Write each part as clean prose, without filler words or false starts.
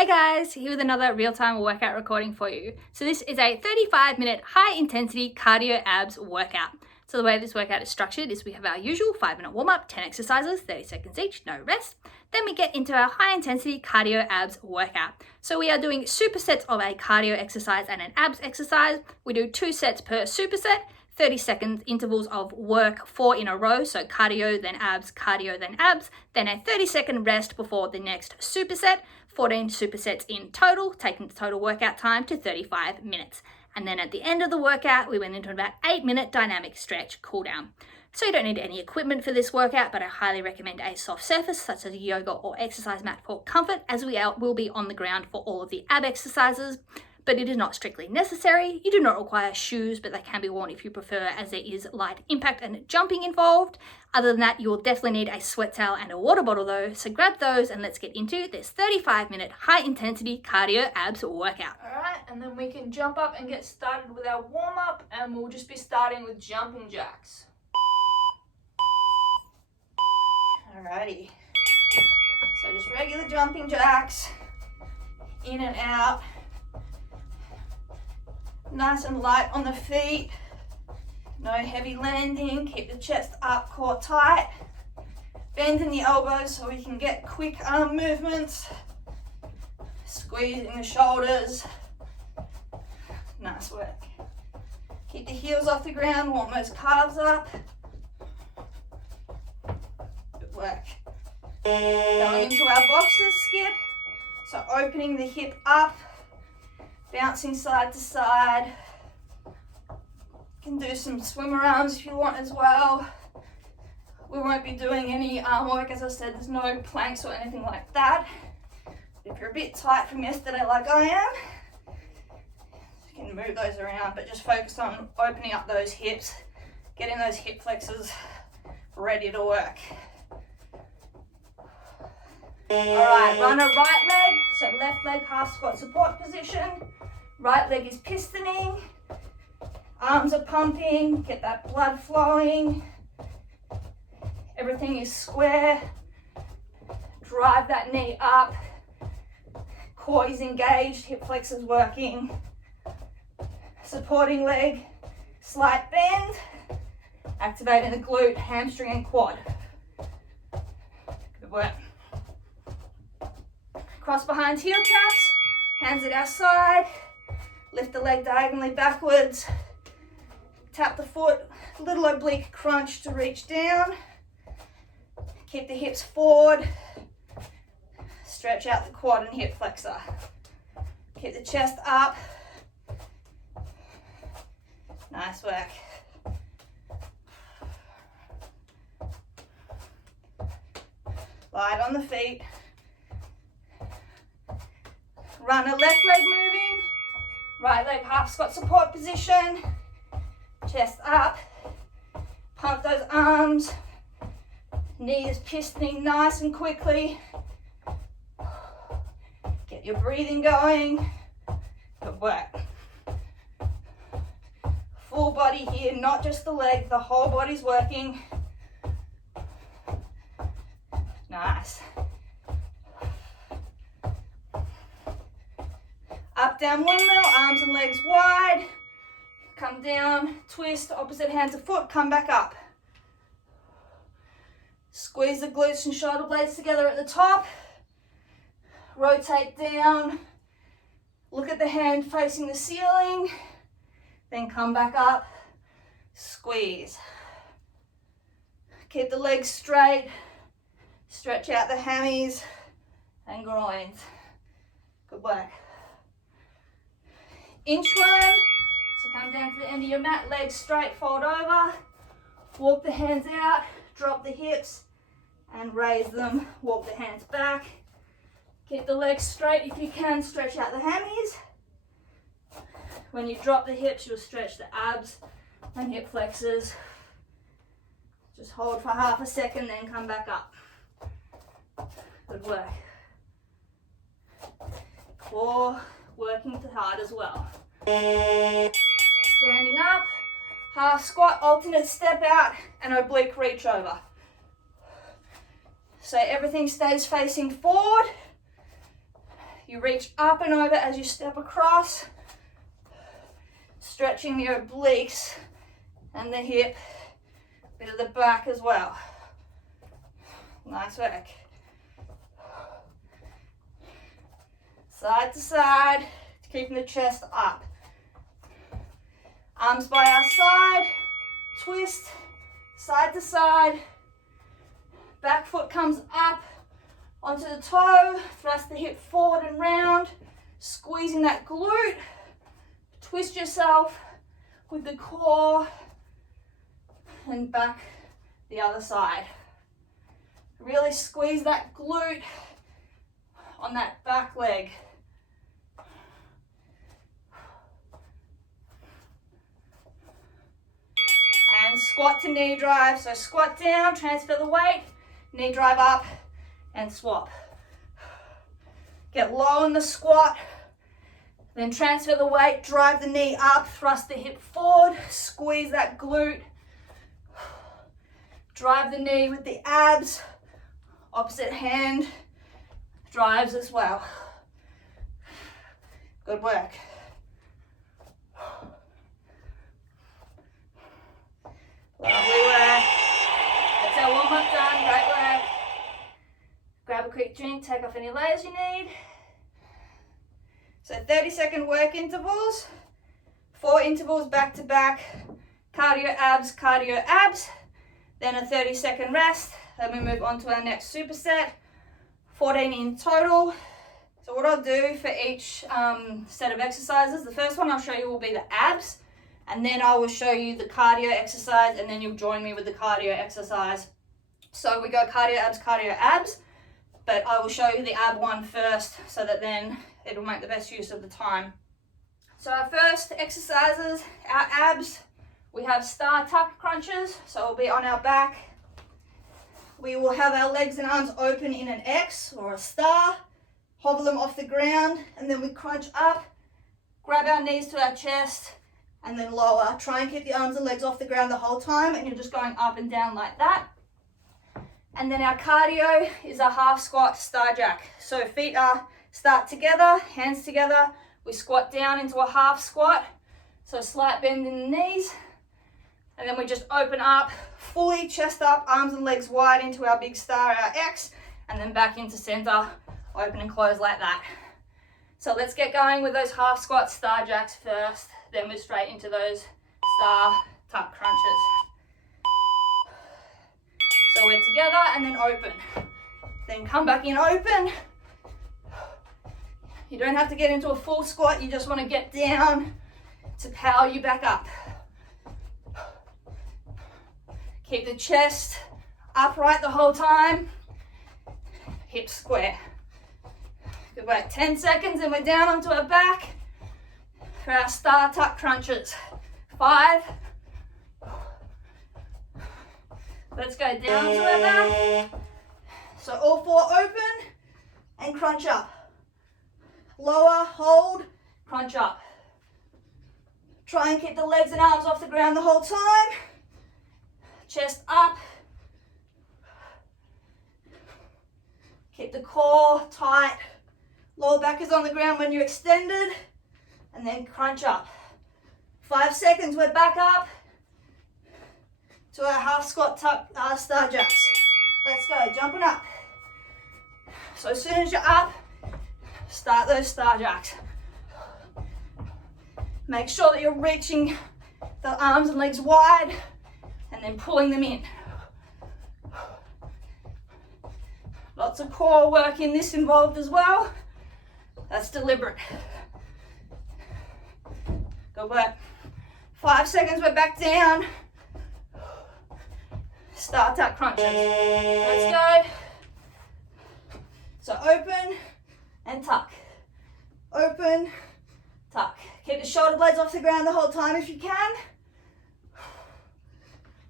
Hey guys, here with another real-time workout recording for you. So this is a 35-minute high-intensity cardio abs workout. So the way this workout is structured is we have our usual 5-minute warm-up, 10 exercises, 30 seconds each, no rest. Then we get into our high-intensity cardio abs workout. So we are doing supersets of a cardio exercise and an abs exercise. We do 2 sets per superset, 30-second intervals of work, 4 in a row, so cardio, then abs, then a 30-second rest before the next superset, 14 supersets in total, taking the total workout time to 35 minutes. And then at the end of the workout, we went into about 8-minute dynamic stretch cool down. So you don't need any equipment for this workout, but I highly recommend a soft surface such as a yoga or exercise mat for comfort, as we will be on the ground for all of the ab exercises. But it is not strictly necessary. You do not require shoes, but they can be worn if you prefer, as there is light impact and jumping involved. Other than that, you will definitely need a sweat towel and a water bottle though, so grab those and let's get into this 35-minute high-intensity cardio abs workout. Alright, and then we can jump up and get started with our warm-up, and we'll just be starting with jumping jacks. Alrighty, so just regular jumping jacks, in and out. Nice and light on the feet, no heavy landing, keep the chest up, core tight, bending the elbows so we can get quick arm movements, squeezing the shoulders, nice work. Keep the heels off the ground, warm those calves up, good work. Going into our boxer skip, so opening the hip up, bouncing side to side. You can do some swimmer arms if you want as well. We won't be doing any arm work, as I said, there's no planks or anything like that. If you're a bit tight from yesterday like I am, you can move those around, but just focus on opening up those hips, getting those hip flexors ready to work. Alright, run a right leg, so left leg half squat support position. Right leg is pistoning, arms are pumping, get that blood flowing. Everything is square. Drive that knee up. Core is engaged, hip flexors working. Supporting leg, slight bend. Activating the glute, hamstring and quad. Good work. Cross behind heel taps, hands at our side. Lift the leg diagonally backwards. Tap the foot, little oblique crunch to reach down. Keep the hips forward. Stretch out the quad and hip flexor. Keep the chest up. Nice work. Light on the feet. Run a left leg moving. Right leg half squat support position, chest up, pump those arms, knees pistoning nice and quickly. Get your breathing going, good work. Full body here, not just the leg, the whole body's working. Nice. Up, down, windmill, arms and legs wide. Come down, twist, opposite hand to foot, come back up. Squeeze the glutes and shoulder blades together at the top. Rotate down. Look at the hand facing the ceiling. Then come back up. Squeeze. Keep the legs straight. Stretch out the hammies and groins. Good work. Inchworm, so come down to the end of your mat, legs straight, fold over, walk the hands out, drop the hips and raise them, walk the hands back. Keep the legs straight if you can, stretch out the hammies. When you drop the hips, you'll stretch the abs and hip flexors. Just hold for half a second, then come back up. Good work. Core working hard as well. Standing up, half squat, alternate step out, and oblique reach over. So everything stays facing forward. You reach up and over as you step across, stretching the obliques and the hip, bit of the back as well. Nice work. Side to side, keeping the chest up. Arms by our side, twist, side to side. Back foot comes up onto the toe, thrust the hip forward and round, squeezing that glute. Twist yourself with the core and back the other side. Really squeeze that glute on that back leg. And squat to knee drive. So squat down, transfer the weight, knee drive up and swap. Get low in the squat, then transfer the weight, drive the knee up, thrust the hip forward, squeeze that glute. Drive the knee with the abs, opposite hand drives as well. Good work. Lovely work. That's our warm-up done. Great work. Grab a quick drink, take off any layers you need. So 30-second work intervals, 4 intervals back to back, cardio abs, then a 30-second rest. Then we move on to our next superset, 14 in total. So what I'll do for each set of exercises, the first one I'll show you will be the abs, and then I will show you the cardio exercise, and then you'll join me with the cardio exercise. So we go cardio abs, but I will show you the ab one first so that then it'll make the best use of the time. So our first exercises, our abs, we have star tuck crunches. So we'll be on our back. We will have our legs and arms open in an X or a star, hobble them off the ground, and then we crunch up, grab our knees to our chest, and then lower. Try and keep the arms and legs off the ground the whole time, and you're just going up and down like that. And then our cardio is a half squat star jack. So feet are start together, hands together. We squat down into a half squat. So slight bend in the knees. And then we just open up, fully chest up, arms and legs wide into our big star, our X, and then back into center, open and close like that. So let's get going with those half squat star jacks first, then we're straight into those star tuck crunches. So we're together and then open. Then come back in open. You don't have to get into a full squat, you just want to get down to power you back up. Keep the chest upright the whole time. Hips square. Good work. 10 seconds and we're down onto our back for our star tuck crunches. 5. Let's go down to our back. So all 4 open and crunch up. Lower, hold, crunch up. Try and keep the legs and arms off the ground the whole time. Chest up. Keep the core tight. Lower back is on the ground when you're extended. And then crunch up. 5 seconds, we're back up to our half squat tuck star jacks. Let's go, jumping up. So as soon as you're up, start those star jacks. Make sure that you're reaching the arms and legs wide and then pulling them in. Lots of core work in this involved as well. That's deliberate. Good work. 5 seconds, we're back down. Star tuck crunches. Let's go. So open and tuck. Open, tuck. Keep the shoulder blades off the ground the whole time if you can.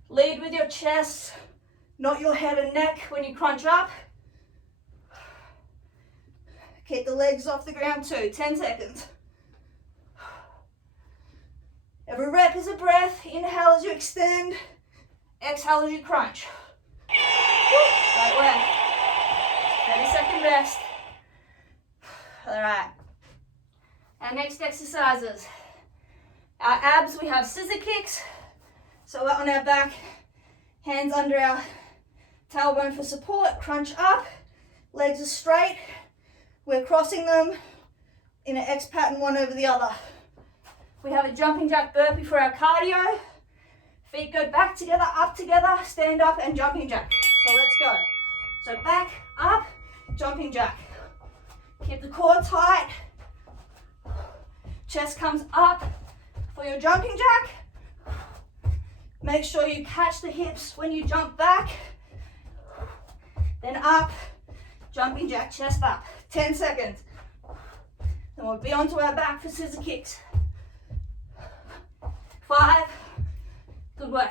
Lead with your chest, not your head and neck when you crunch up. Keep the legs off the ground too. 10 seconds. Every rep is a breath. Inhale as you extend. Exhale as you crunch. Great work. 30-second rest. All right. Our next exercises. Our abs, we have scissor kicks. So we're on our back, hands under our tailbone for support, crunch up, legs are straight. We're crossing them in an X pattern, one over the other. We have a jumping jack burpee for our cardio. Feet go back together, up together, stand up and jumping jack. So let's go. So back, up, jumping jack. Keep the core tight. Chest comes up for your jumping jack. Make sure you catch the hips when you jump back. Then up, jumping jack, chest up. 10 seconds. Then we'll be onto our back for scissor kicks. 5. Good work.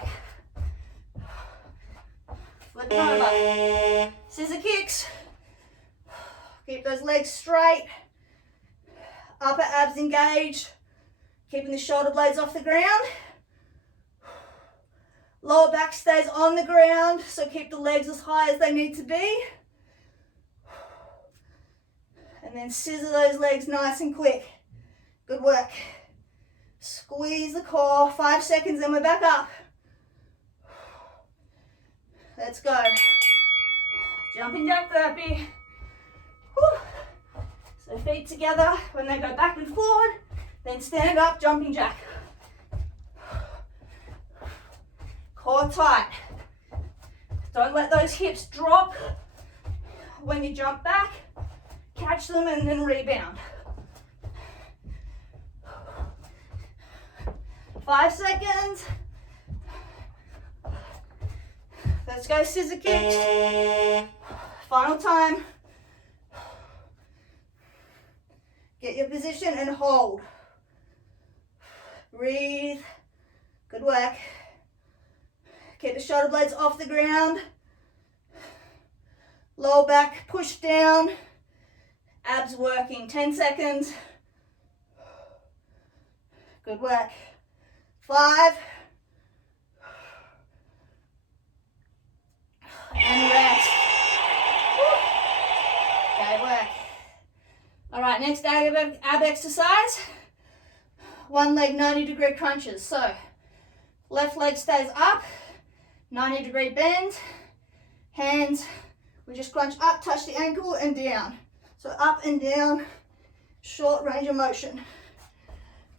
Flip over. Scissor kicks. Keep those legs straight. Upper abs engaged. Keeping the shoulder blades off the ground. Lower back stays on the ground, so keep the legs as high as they need to be. And then scissor those legs nice and quick. Good work. Squeeze the core. 5 seconds, then we're back up. Let's go. Jumping jack burpee. Whew. So feet together when they go back and forward, then stand up, jumping jack. Core tight. Don't let those hips drop when you jump back. Catch them and then rebound. 5 seconds. Let's go scissor kicks. Final time. Get your position and hold. Breathe. Good work. Keep the shoulder blades off the ground. Lower back, push down. Abs working. 10 seconds. Good work. 5. And rest. Good work. All right, next ab exercise. One leg 90-degree crunches. So left leg stays up, 90-degree bend. Hands, we just crunch up, touch the ankle and down. So up and down, short range of motion.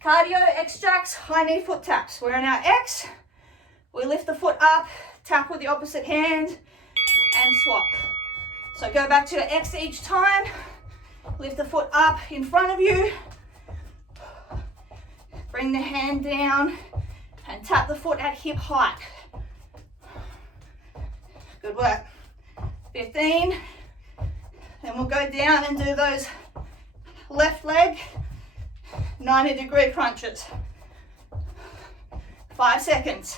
Cardio, X jacks, high knee foot taps. We're in our X. We lift the foot up, tap with the opposite hand and swap. So go back to your X each time. Lift the foot up in front of you. Bring the hand down and tap the foot at hip height. Good work. 15. Then we'll go down and do those left leg 90-degree crunches. 5 seconds.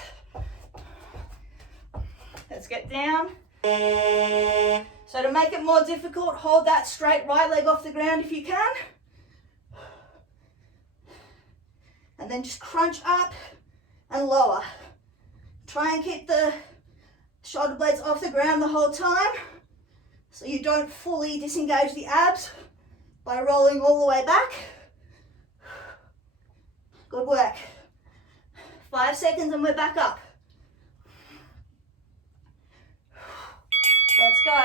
Let's get down. So to make it more difficult, hold that straight right leg off the ground if you can. And then just crunch up and lower. Try and keep the shoulder blades off the ground the whole time so you don't fully disengage the abs by rolling all the way back. Good work. 5 seconds and we're back up. Let's go.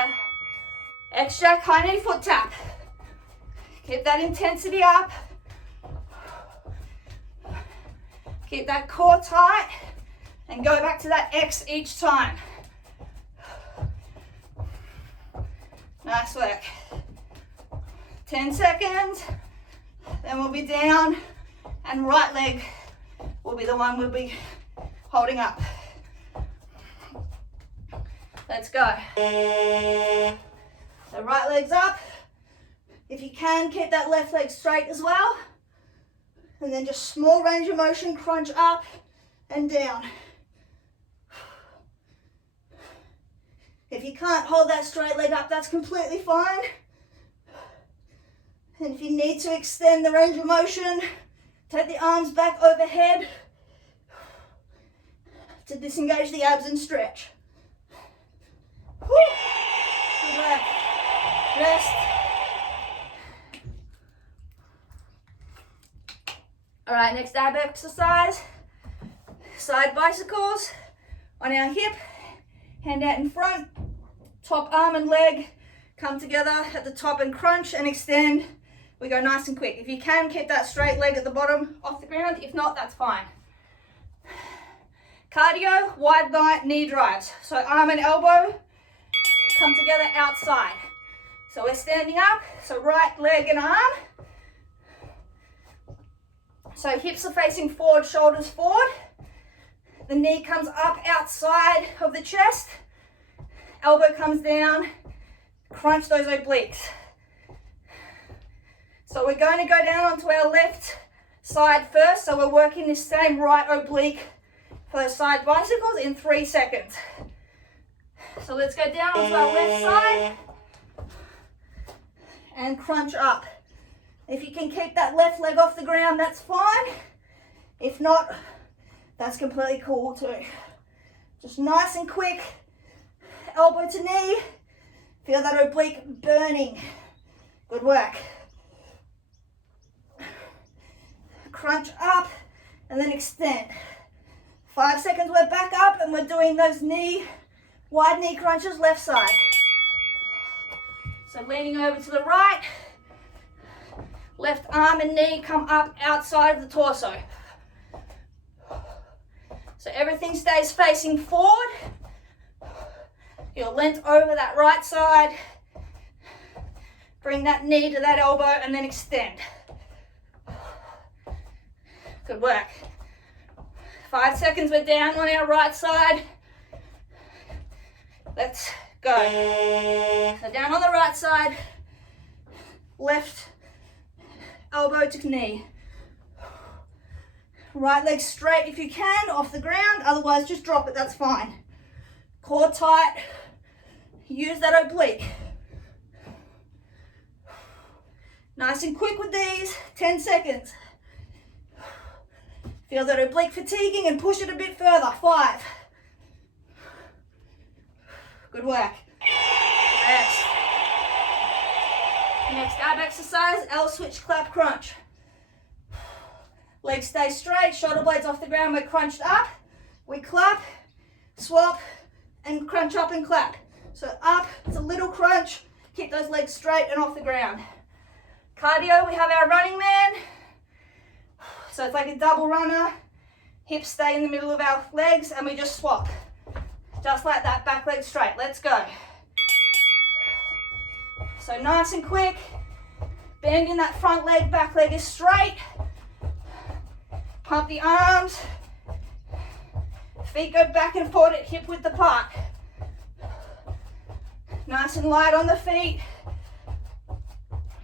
X jack, high knee foot tap. Keep that intensity up. Keep that core tight and go back to that X each time. Nice work. 10 seconds, then we'll be down and right leg will be the one we'll be holding up. Let's go. So right leg's up. If you can, keep that left leg straight as well. And then just small range of motion, crunch up and down. If you can't hold that straight leg up, that's completely fine. And if you need to extend the range of motion, take the arms back overhead to disengage the abs and stretch. Woo. Good work. Rest. All right, next ab exercise, side bicycles on our hip, hand out in front, top arm and leg come together at the top and crunch and extend. We go nice and quick. If you can, keep that straight leg at the bottom off the ground. If not, that's fine. Cardio, wide knee drives. So arm and elbow come together outside. So we're standing up, so right leg and arm. So hips are facing forward, shoulders forward. The knee comes up outside of the chest. Elbow comes down. Crunch those obliques. So we're going to go down onto our left side first. So we're working this same right oblique for those side bicycles in 3 seconds. So let's go down onto our left side and crunch up. If you can keep that left leg off the ground, that's fine. If not, that's completely cool too. Just nice and quick, elbow to knee. Feel that oblique burning. Good work. Crunch up and then extend. 5 seconds, we're back up and we're doing those wide knee crunches left side. So leaning over to the right, left arm and knee come up outside of the torso. So everything stays facing forward. You're leant over that right side. Bring that knee to that elbow and then extend. Good work. 5 seconds, we're down on our right side. Let's go. So down on the right side, left elbow to knee. Right leg straight if you can, off the ground, otherwise just drop it, that's fine. Core tight, use that oblique. Nice and quick with these, 10 seconds. Feel that oblique fatiguing and push it a bit further, 5. Good work. Rest. Next ab exercise, L switch clap crunch. Legs stay straight, shoulder blades off the ground, we're crunched up. We clap, swap, and crunch up and clap. So up, it's a little crunch, keep those legs straight and off the ground. Cardio, we have our running man. So it's like a double runner. Hips stay in the middle of our legs and we just swap. Just like that, back leg straight. Let's go. So nice and quick. Bend in that front leg, back leg is straight. Pump the arms. Feet go back and forward at hip width apart. Nice and light on the feet.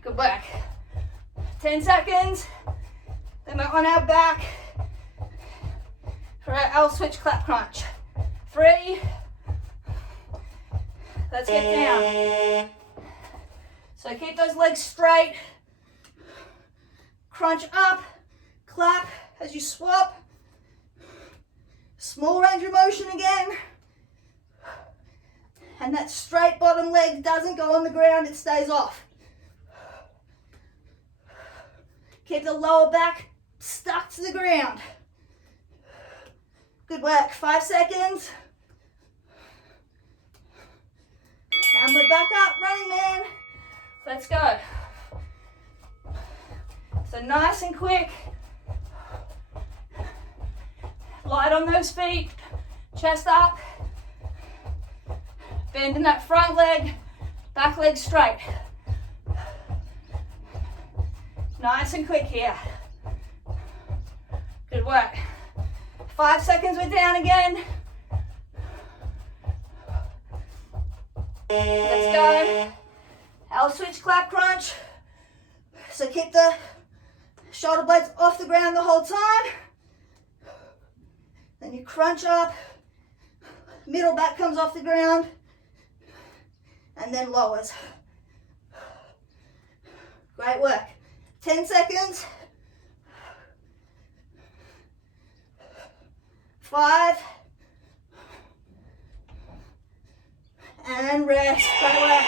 Good work. 10 seconds. Then we're on our back for our L switch clap crunch. 3. Let's get down. So keep those legs straight. Crunch up, clap as you swap. Small range of motion again. And that straight bottom leg doesn't go on the ground, it stays off. Keep the lower back stuck to the ground. Good work, 5 seconds. And we're back up, running man. Let's go. So nice and quick. Light on those feet, chest up. Bend in that front leg, back leg straight. Nice and quick here. Good work. 5 seconds, we're down again. Let's go. L switch clap crunch. So keep the shoulder blades off the ground the whole time. Then you crunch up. Middle back comes off the ground. And then lowers. Great work. 10 seconds. 5. And rest. Great work.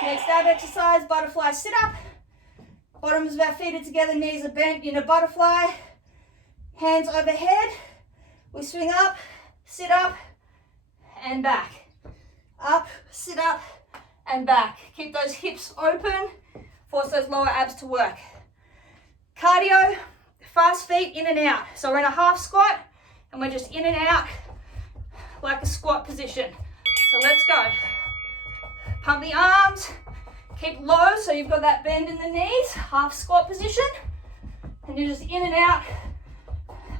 Next ab exercise, butterfly sit up. Bottoms of our feet are together, knees are bent in a butterfly. Hands overhead. We swing up, sit up, and back. Up, sit up, and back. Keep those hips open. Force those lower abs to work. Cardio, fast feet in and out. So we're in a half squat, and we're just in and out like a squat position. So let's go. Pump the arms. Keep low so you've got that bend in the knees. Half squat position. And you're just in and out.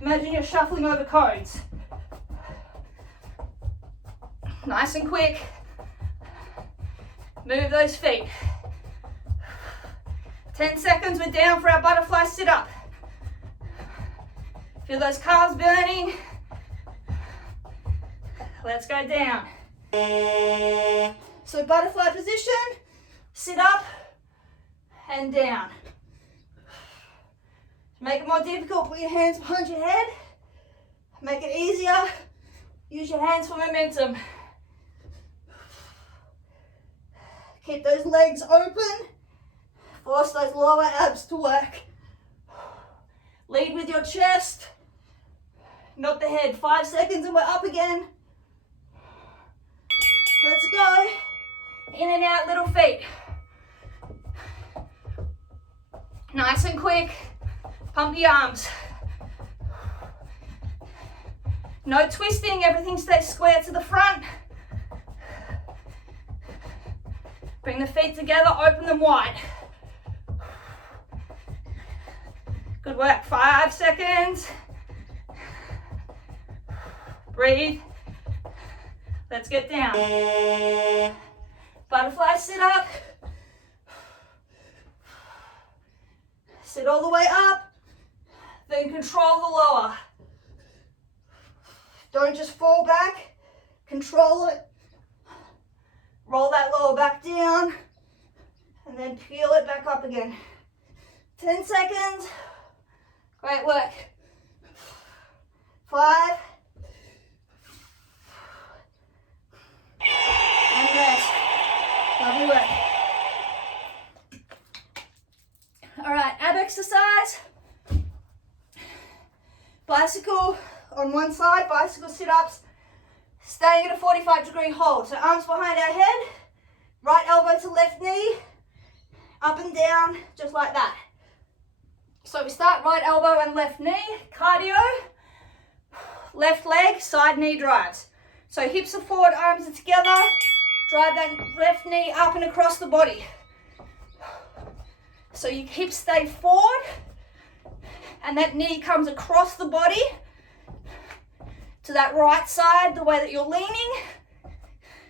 Imagine you're shuffling over cones. Nice and quick. Move those feet. 10 seconds, we're down for our butterfly sit up. Feel those calves burning. Let's go down. So butterfly position, sit up and down. To make it more difficult, put your hands behind your head. Make it easier, use your hands for momentum. Keep those legs open. Force those lower abs to work. Lead with your chest, not the head. 5 seconds and we're up again. Let's go. In and out, little feet. Nice and quick. Pump the arms. No twisting, everything stays square to the front. Bring the feet together, open them wide. Good work, 5 seconds. Breathe. Let's get down. Butterfly sit up. Sit all the way up, then control the lower. Don't just fall back, control it. Roll that lower back down, and then peel it back up again. 10 seconds. Great work. 5. And rest. Lovely work. All right, ab exercise. Bicycle on one side, bicycle sit-ups. Staying at a 45-degree hold. So arms behind our head, right elbow to left knee, up and down, just like that. So we start right elbow and left knee, cardio, left leg, side knee drives. So hips are forward, arms are together, drive that left knee up and across the body. So your hips stay forward, and that knee comes across the body to that right side, the way that you're leaning.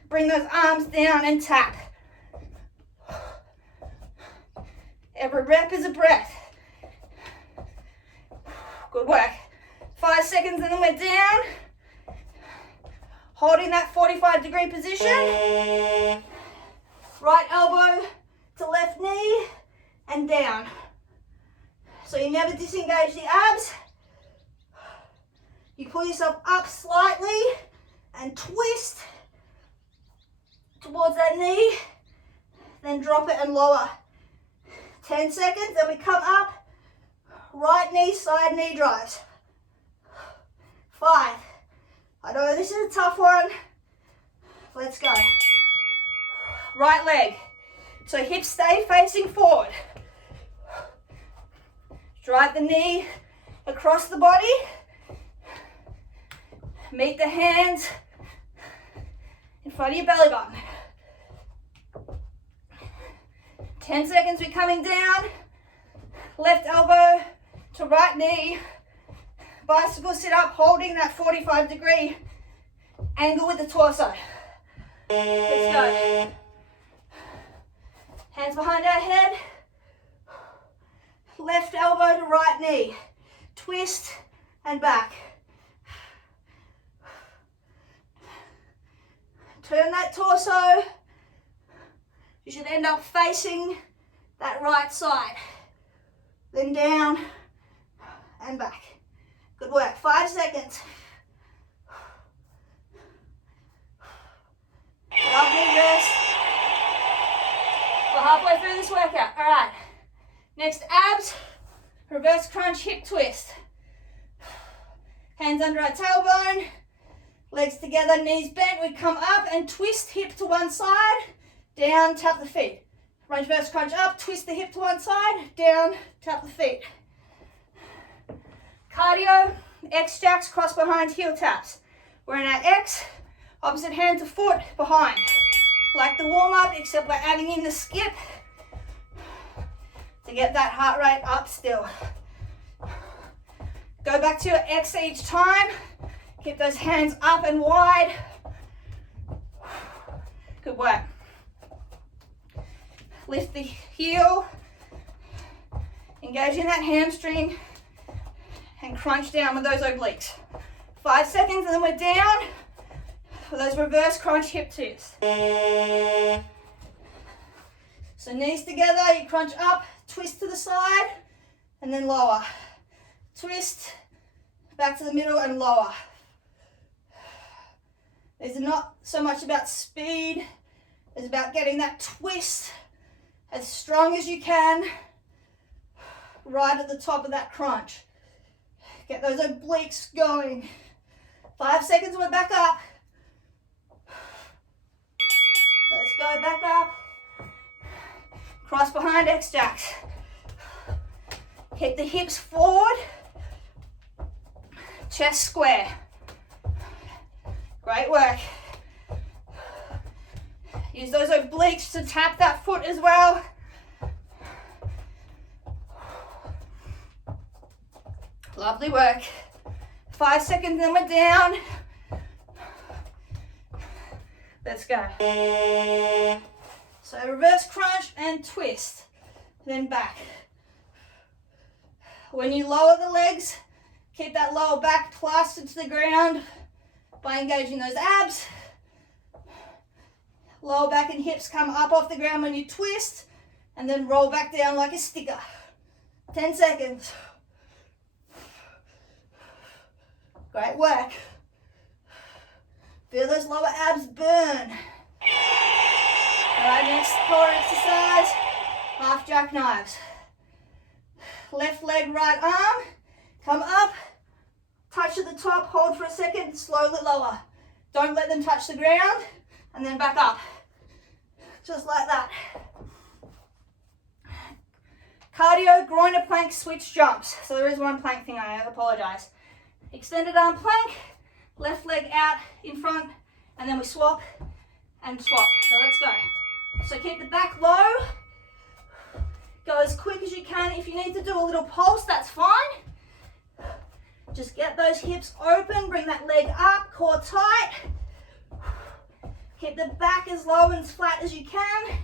Bring those arms down and tap. Every rep is a breath. Good work. 5 seconds and then we're down. Holding that 45-degree position. Right elbow to left knee and down. So you never disengage the abs. You pull yourself up slightly and twist towards that knee, then drop it and lower. 10 seconds, then we come up, right knee, side knee drives. 5. I know this is a tough one. Let's go. Right leg. So hips stay facing forward. Drive the knee across the body. Meet the hands in front of your belly button. 10 seconds, we're coming down. Left elbow to right knee. Bicycle sit up, holding that 45-degree angle with the torso. Let's go. Hands behind our head. Left elbow to right knee. Twist and back. Turn that torso. You should end up facing that right side. Then down and back. Good work. 5 seconds. Lovely rest. We're halfway through this workout. All right. Next, abs, reverse crunch, hip twist. Hands under our tailbone, legs together, knees bent. We come up and twist hip to one side, down, tap the feet. Reverse crunch up, twist the hip to one side, down, tap the feet. Cardio, X jacks, cross behind, heel taps. We're in our X, opposite hand to foot, behind. Like the warm up, except we're adding in the skip to get that heart rate up still. Go back to your X each time. Keep those hands up and wide. Good work. Lift the heel. Engage in that hamstring. And crunch down with those obliques. 5 seconds and then we're down for those reverse crunch hip twists. So knees together, you crunch up, twist to the side, and then lower. Twist, back to the middle and lower. It's not so much about speed, it's about getting that twist as strong as you can, right at the top of that crunch. Get those obliques going. 5 seconds, we're back up. Let's go back up. Cross behind X jacks. Hip the hips forward. Chest square. Great work. Use those obliques to tap that foot as well. Lovely work. 5 seconds, then we're down. Let's go. So reverse crunch and twist, then back. When you lower the legs, keep that lower back plastered to the ground by engaging those abs. Lower back and hips come up off the ground when you twist, and then roll back down like a sticker. 10 seconds. Great work. Feel those lower abs burn. Alright, next core exercise, half jackknives. Left leg, right arm, come up, touch at the top, hold for a second, slowly lower. Don't let them touch the ground, and then back up. Just like that. Cardio, groin to plank, switch jumps. So there is one plank thing, I apologize. Extended arm plank, left leg out in front, and then we swap and swap. So let's go. So keep the back low. Go as quick as you can. If you need to do a little pulse, that's fine. Just get those hips open, bring that leg up, core tight. Keep the back as low and as flat as you can.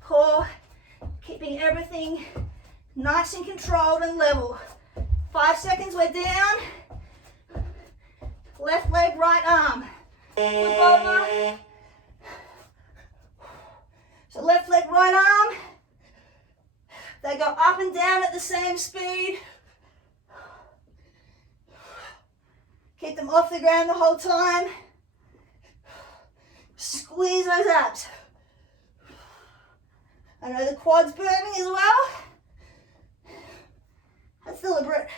Core, keeping everything nice and controlled and level. 5 seconds, we're down. Left leg, right arm. Flip over. So left leg, right arm. They go up and down at the same speed. Keep them off the ground the whole time. Squeeze those abs. I know the quad's burning as well. That's deliberate.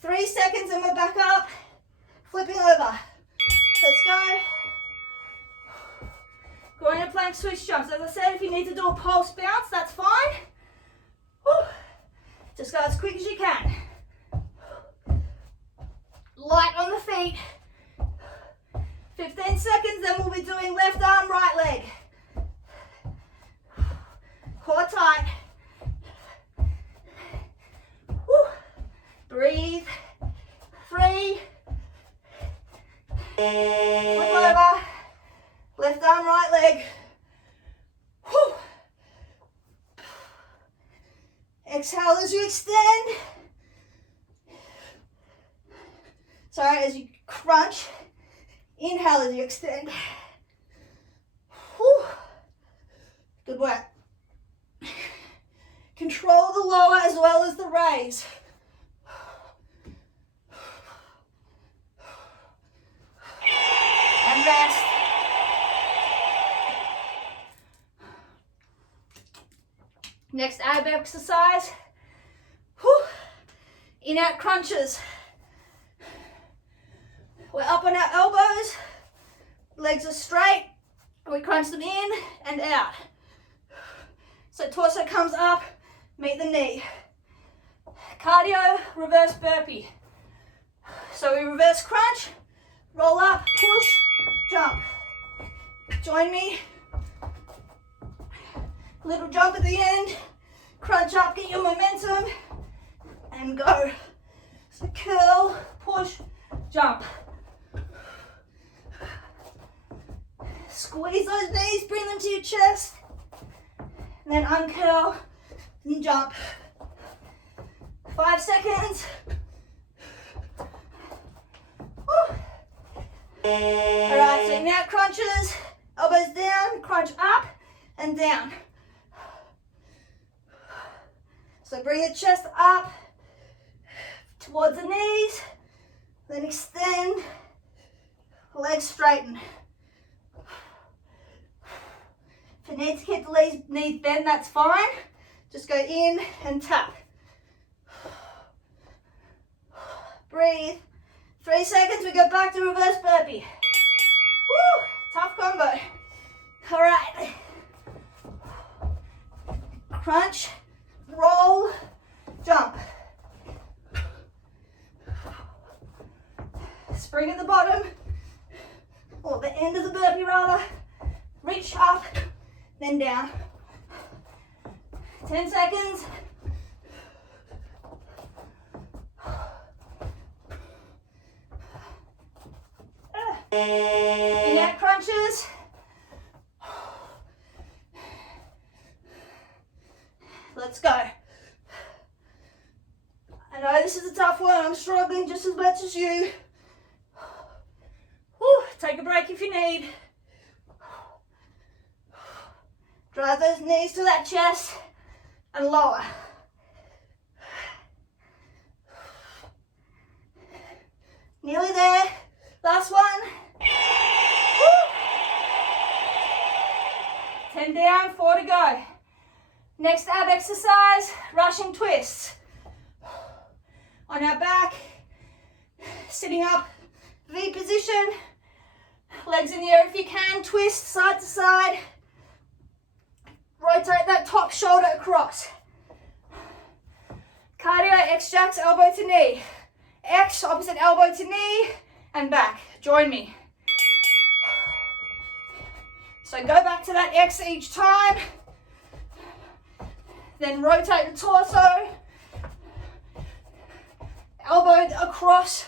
3 seconds and we're back up. Flipping over. Let's go. Going to plank switch jumps. As I said, if you need to do a pulse bounce, that's fine. Woo. Just go as quick as you can. Light on the feet. 15 seconds, then we'll be doing left arm, right leg. Core tight. Woo. Breathe. 3. Flip over. Left arm, right leg. Woo. Exhale as you extend. Sorry, as you crunch. Inhale as you extend. Woo. Good work. Control the lower as well as the raise. And rest. Next ab exercise. Whew. In out crunches. We're up on our elbows, legs are straight, we crunch them in and out. So torso comes up, meet the knee. Cardio, reverse burpee. So we reverse crunch, roll up, push, jump. Join me. Little jump at the end, crunch up, get your momentum, and go. So curl, push, jump. Squeeze those knees, bring them to your chest, and then uncurl and jump. 5 seconds. Woo. All right, so now crunches, elbows down, crunch up and down. So bring the chest up towards the knees, then extend, legs straighten. If you need to keep the knees bent, that's fine. Just go in and tap. Breathe. 3 seconds, we go back to reverse burpee. Woo, tough combo. All right. Crunch, roll, jump. Spring at the bottom, or the end of the burpee rather. Reach up, then down. 10 seconds. In out crunches. Let's go. I know this is a tough one. I'm struggling just as much as you. Whew, take a break if you need. Drive those knees to that chest and lower. Nearly there. Last one. Woo. 10 down, 4 to go. Next ab exercise, Russian twists. On our back, sitting up, V position. Legs in the air if you can, twist side to side. Rotate that top shoulder across. Cardio, X jacks, elbow to knee. X, opposite elbow to knee, and back. Join me. So go back to that X each time. Then rotate the torso. Elbow across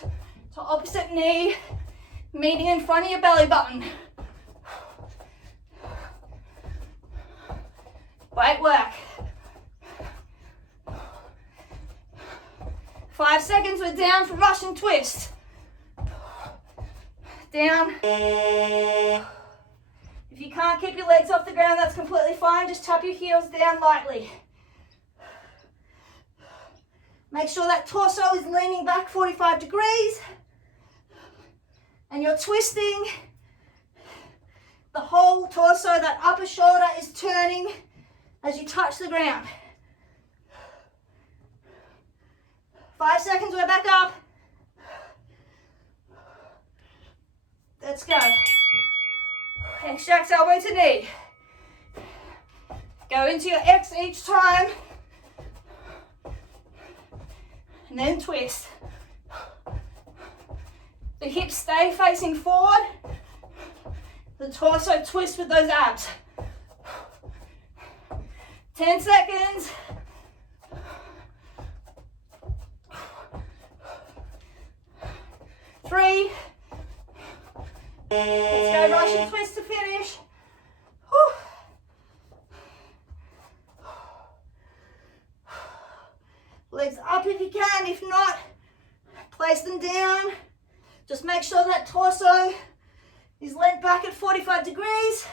to opposite knee, meeting in front of your belly button. Great work. 5 seconds, we're down for Russian twist. Down. If you can't keep your legs off the ground, that's completely fine. Just tap your heels down lightly. Make sure that torso is leaning back 45 degrees. And you're twisting the whole torso, that upper shoulder is turning as you touch the ground. 5 seconds, we're back up. Let's go. X jacks, elbow to knee. Go into your X each time. And then twist. The hips stay facing forward. The torso twists with those abs. 10 seconds. Three. Let's go Russian twist to finish. Whew. Legs up if you can. If not, place them down. Just make sure that torso is leant back at 45 degrees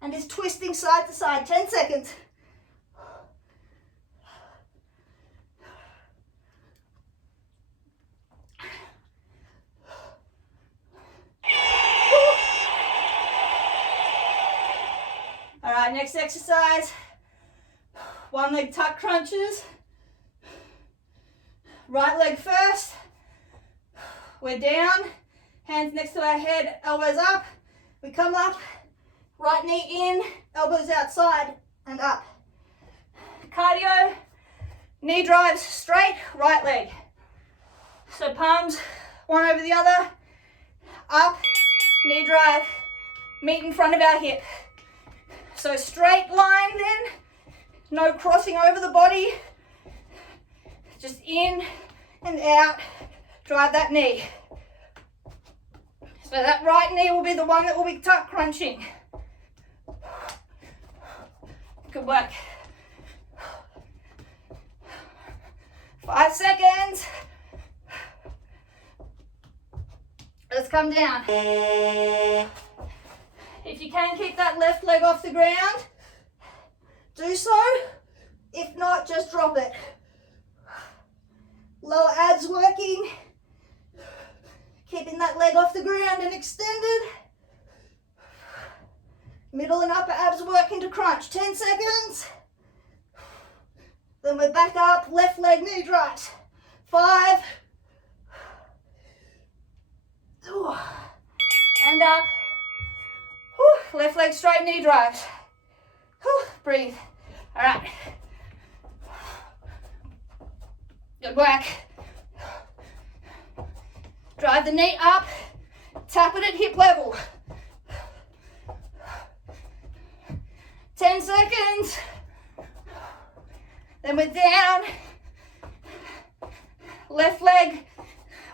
and is twisting side to side. 10 seconds. All right, next exercise, One leg tuck crunches. Right leg first. We're down, hands next to our head, elbows up. We come up, right knee in, elbows outside and up. Cardio, knee drives straight, right leg. So palms one over the other, up, knee drive, meet in front of our hip. So straight line then, no crossing over the body, just in and out, drive that knee. So that right knee will be the one that will be tuck crunching. Good work. 5 seconds. Let's come down. If you can keep that left leg off the ground, do so. If not, just drop it. Lower abs working. Keeping that leg off the ground and extended. Middle and upper abs working to crunch. 10 seconds. Then we're back up, left leg knee drives. 5. And up. Left leg straight knee drives. Breathe. All right. Good work. Drive the knee up, tap it at hip level. 10 seconds. Then we're down. Left leg,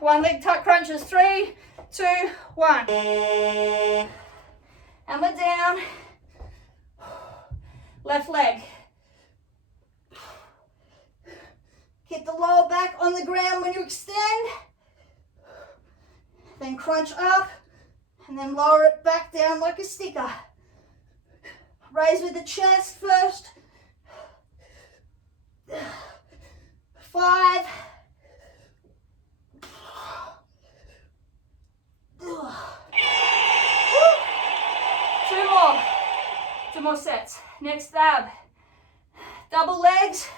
one leg tuck crunches. 3, 2, 1. And we're down. Left leg. Keep the lower back on the ground when you extend. Then crunch up and then lower it back down like a sticker. Raise with the chest first. 5. 2 more sets. Next ab. Double legs,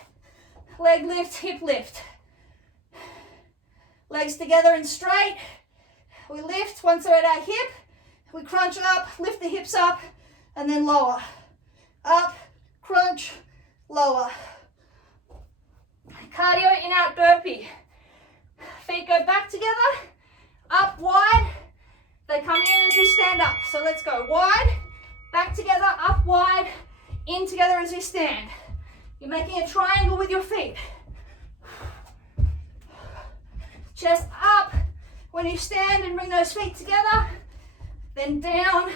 leg lift, hip lift. Legs together and straight. We lift once they're at our hip. We crunch up, lift the hips up, and then lower. Up, crunch, lower. Cardio in-out burpee. Feet go back together, up wide. They come in as we stand up. So let's go wide, back together, up wide, in together as we stand. You're making a triangle with your feet. Chest up when you stand and bring those feet together. Then down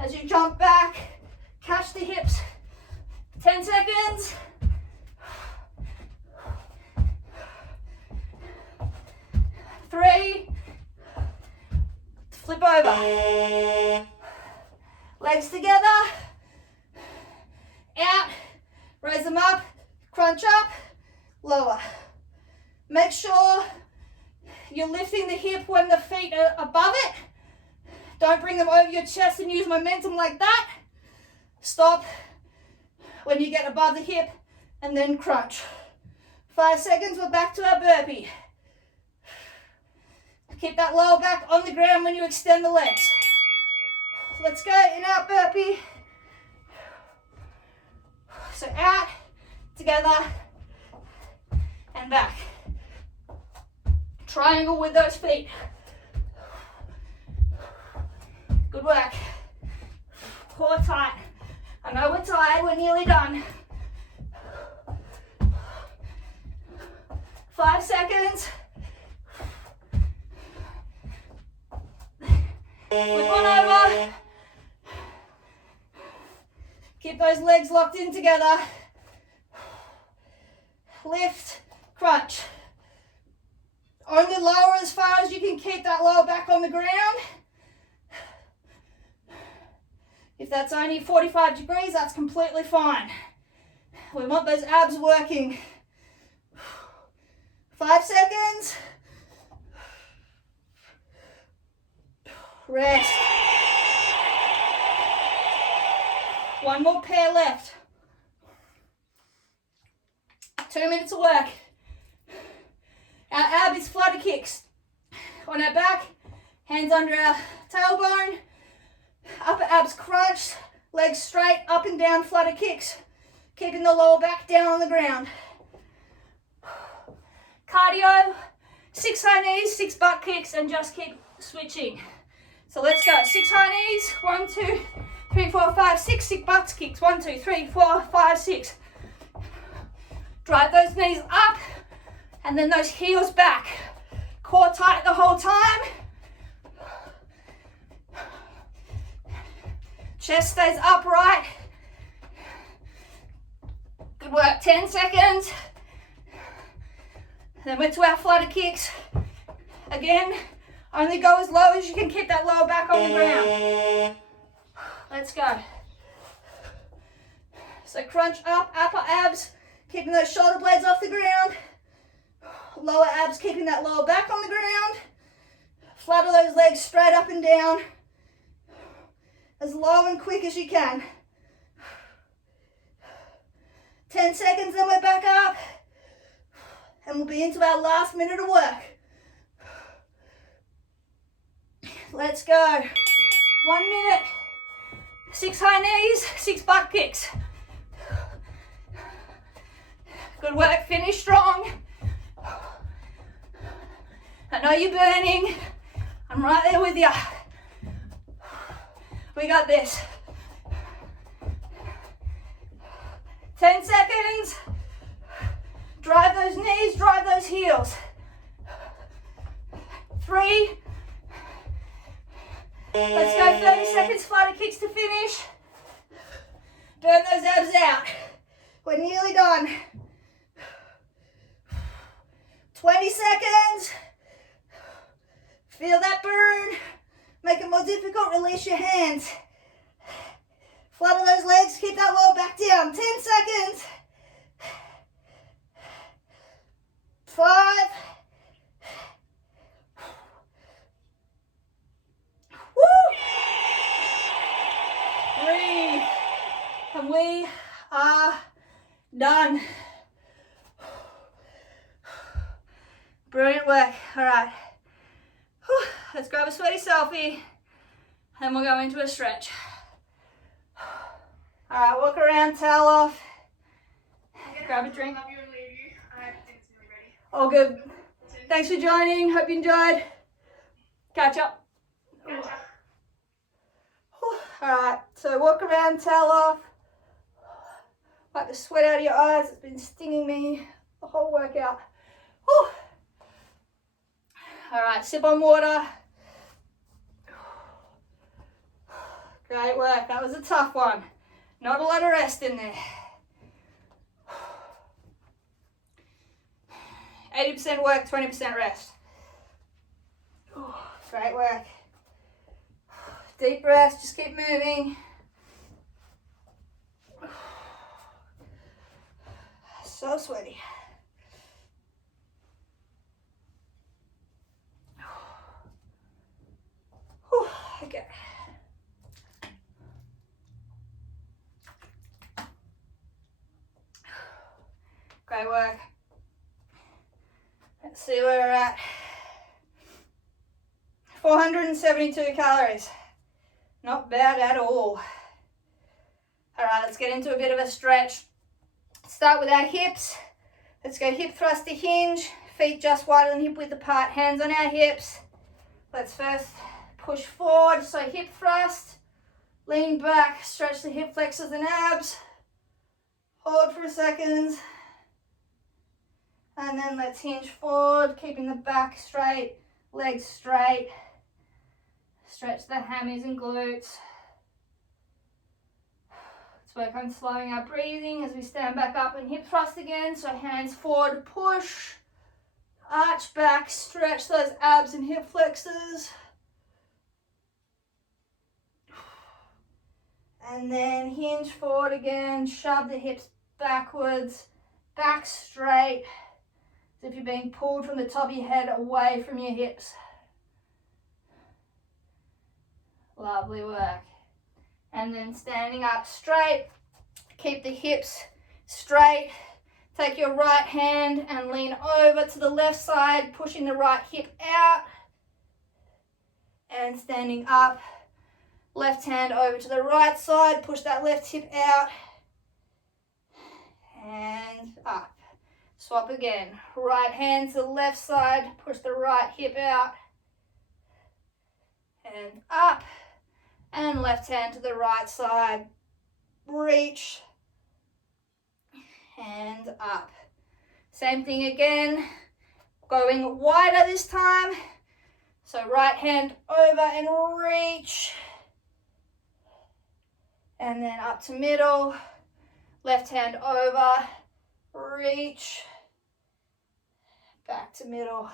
as you jump back. Catch the hips. 10 seconds. Three. Flip over. Legs together. Out. Raise them up. Crunch up. Lower. Make sure you're lifting the hip when the feet are above it. Don't bring them over your chest and use momentum like that. Stop when you get above the hip and then crunch. 5 seconds, we're back to our burpee. Keep that lower back on the ground when you extend the legs. Let's go, in out burpee. So out, together, and back. Triangle with those feet. Good work. Core tight. I know we're tired, we're nearly done. 5 seconds. Flip on over. Keep those legs locked in together. Lift, crunch. Only lower as far as you can keep that lower back on the ground. If that's only 45 degrees, that's completely fine. We want those abs working. 5 seconds. Rest. One more pair left. 2 minutes of work. Our ab is flutter kicks. On our back, hands under our tailbone, upper abs crunched, legs straight, up and down flutter kicks, keeping the lower back down on the ground. Cardio, 6 high knees, 6 butt kicks, and just keep switching. So let's go. 6 high knees, 1, 2, 3, 4, 5, 6, 6 butt kicks, 1, 2, 3, 4, 5, 6. Drive those knees up, and then those heels back. Core tight the whole time. Chest stays upright. Good work, 10 seconds. Then we're to our flutter kicks. Again, only go as low as you can, keep that lower back on the ground. Let's go. So crunch up, upper abs, keeping those shoulder blades off the ground. Lower abs, keeping that lower back on the ground. Flutter those legs straight up and down. As low and quick as you can. 10 seconds, then we're back up. And we'll be into our last minute of work. Let's go. 1 minute. 6 high knees, 6 butt kicks. Good work, finish strong. I know you're burning. I'm right there with you. We got this. 10 seconds. Drive those knees, drive those heels. 3. Let's go, 30 seconds, flutter kicks to finish. Burn those abs out. We're nearly done. 20 seconds. Feel that burn. Make it more difficult, release your hands. Flutter those legs, keep that lower back down. 10 seconds. 5. Woo! 3. And we are done. Brilliant work. All right. Whew. Let's grab a sweaty selfie and we'll go into a stretch. All right, walk around, towel off. Grab a drink. Love you and leave you. I think it's nearly ready. All good. Thanks for joining. Hope you enjoyed. Catch up. Gotcha. All right, so walk around, towel off. Wipe the sweat out of your eyes. It's been stinging me the whole workout. Whew. All right, sip on water. Great work. That was a tough one. Not a lot of rest in there. 80% work, 20% rest. Great work. Deep breath, just keep moving. So sweaty. Okay. Great work. Let's see where we're at. 472 calories. Not bad at all. All right, let's get into a bit of a stretch. Start with our hips. Let's go hip thrust to hinge. Feet just wider than hip width apart. Hands on our hips. Let's first push forward. So hip thrust. Lean back. Stretch the hip flexors and abs. Hold for a second. And then let's hinge forward, keeping the back straight, legs straight. Stretch the hammies and glutes. Let's work on slowing our breathing as we stand back up and hip thrust again. So hands forward, push, arch back, stretch those abs and hip flexors. And then hinge forward again, shove the hips backwards, back straight. As if you're being pulled from the top of your head away from your hips. Lovely work. And then standing up straight, keep the hips straight, Take your right hand and lean over to the left side, pushing the right hip out and standing up. Left hand over to the right side, push that left hip out and up. Swap again. Right hand to the left side, push the right hip out and up. And left hand to the right side, reach and up. Same thing again, going wider this time. So right hand over and reach. And then up to middle. Left hand over, reach. Back to middle.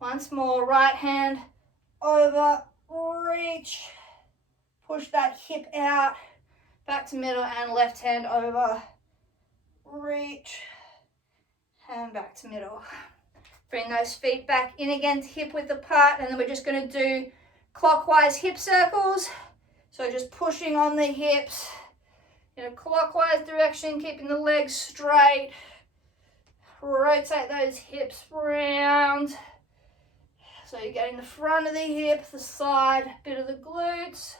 Once more, right hand over, reach. Push that hip out. Back to middle and left hand over, reach. And back to middle. Bring those feet back in again to hip width apart, and then we're just going to do clockwise hip circles. So just pushing on the hips in a clockwise direction, keeping the legs straight. Rotate those hips round. So you're getting the front of the hip, the side, bit of the glutes.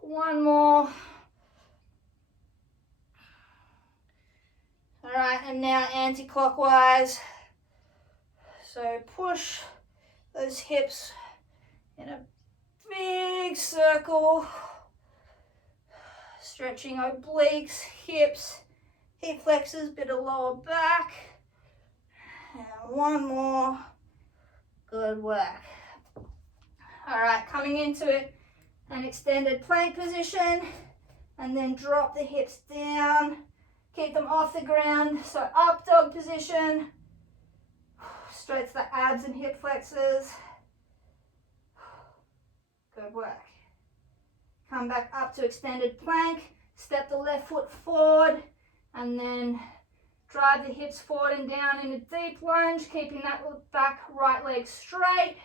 One more. All right, and now anti-clockwise. So push those hips in a big circle, stretching obliques, hips, hip flexors, bit of lower back. And one more. Good work. All right, coming into it, an extended plank position, and then drop the hips down. Keep them off the ground. So up dog position. Straight to the abs and hip flexors. Good work. Come back up to extended plank. Step the left foot forward and then drive the hips forward and down in a deep lunge, keeping that back right leg straight.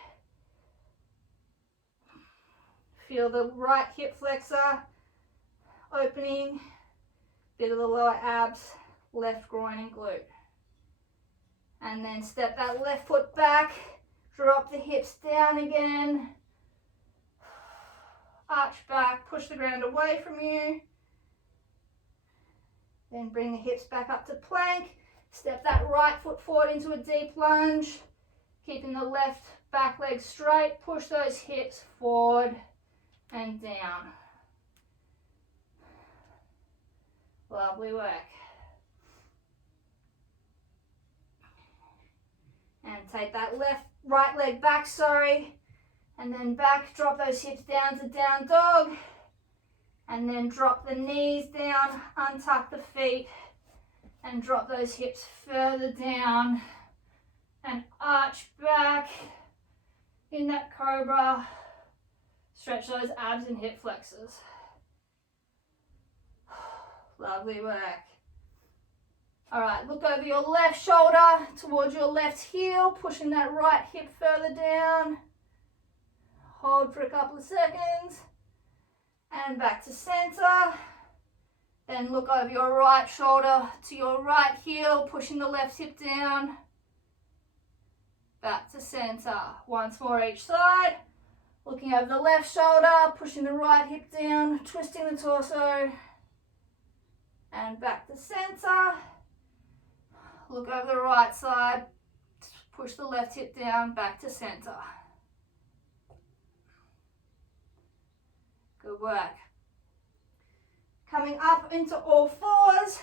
Feel the right hip flexor opening, bit of the lower abs, left groin and glute. And then step that left foot back, drop the hips down again, arch back, push the ground away from you. Then bring the hips back up to plank, step that right foot forward into a deep lunge, keeping the left back leg straight, push those hips forward and down. Lovely work. And take that right leg back, and then back, drop those hips down to down dog, and then drop the knees down, untuck the feet, and drop those hips further down, and arch back in that cobra, stretch those abs and hip flexors. Lovely work. All right, look over your left shoulder towards your left heel, pushing that right hip further down. Hold for a couple of seconds and back to center. Then look over your right shoulder to your right heel, pushing the left hip down. Back to center. Once more each side. Looking over the left shoulder, pushing the right hip down, twisting the torso. And back to center. Look over the right side, push the left hip down, back to center. Good work. Coming up into all fours,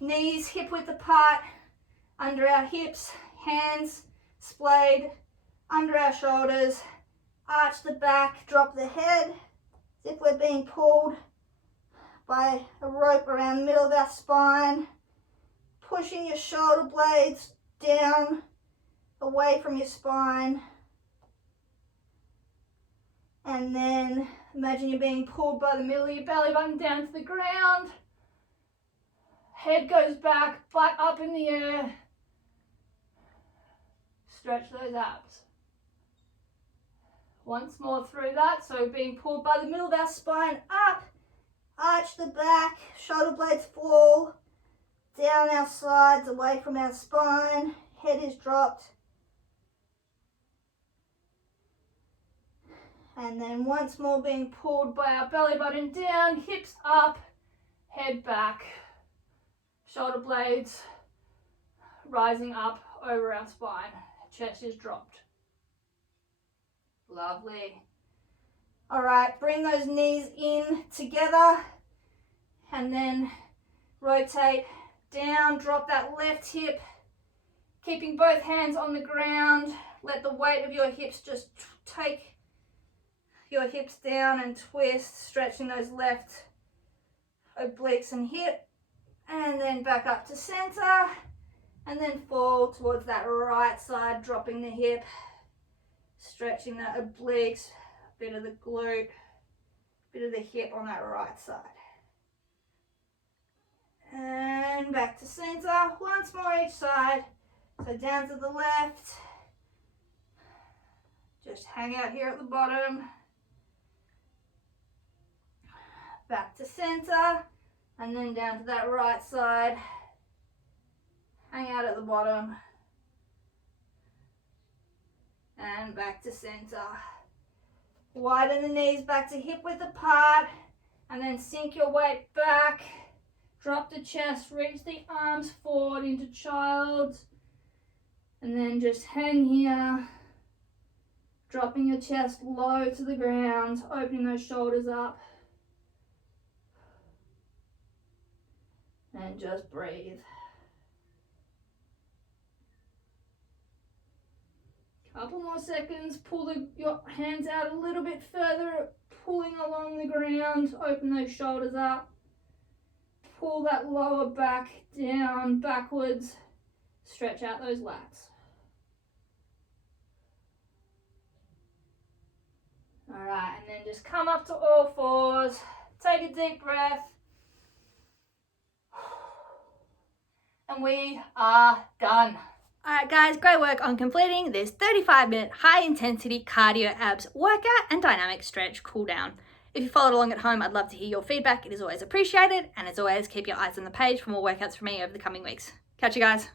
knees hip width apart, under our hips, hands splayed, under our shoulders, arch the back, drop the head, as if we're being pulled by a rope around the middle of our spine. Pushing your shoulder blades down, away from your spine. And then imagine you're being pulled by the middle of your belly button down to the ground. Head goes back, butt up in the air. Stretch those abs. Once more through that, so being pulled by the middle of our spine up, arch the back, shoulder blades fall. down our sides, away from our spine, head is dropped. And then once more being pulled by our belly button down, hips up, head back, shoulder blades rising up over our spine, chest is dropped. Lovely. All right, bring those knees in together and then rotate down, drop that left hip, keeping both hands on the ground. Let the weight of your hips just take your hips down and twist, stretching those left obliques and hip, and then back up to center, and then fall towards that right side, dropping the hip, stretching the obliques, a bit of the glute, bit of the hip on that right side. And back to center, once more each side. So down to the left, just hang out here at the bottom. Back to center, and then down to that right side. Hang out at the bottom. And back to center. Widen the knees back to hip width apart, and then sink your weight back. Drop the chest, reach the arms forward into child's, and then just hang here. Dropping your chest low to the ground, opening those shoulders up. And just breathe. Couple more seconds. Pull your hands out a little bit further, pulling along the ground. Open those shoulders up. Pull that lower back down, backwards. Stretch out those lats. All right, and then just come up to all fours. Take a deep breath. And we are done. Alright guys, great work on completing this 35-minute high-intensity cardio abs workout and dynamic stretch cool down. If you followed along at home, I'd love to hear your feedback. It is always appreciated. And as always, keep your eyes on the page for more workouts from me over the coming weeks. Catch you guys.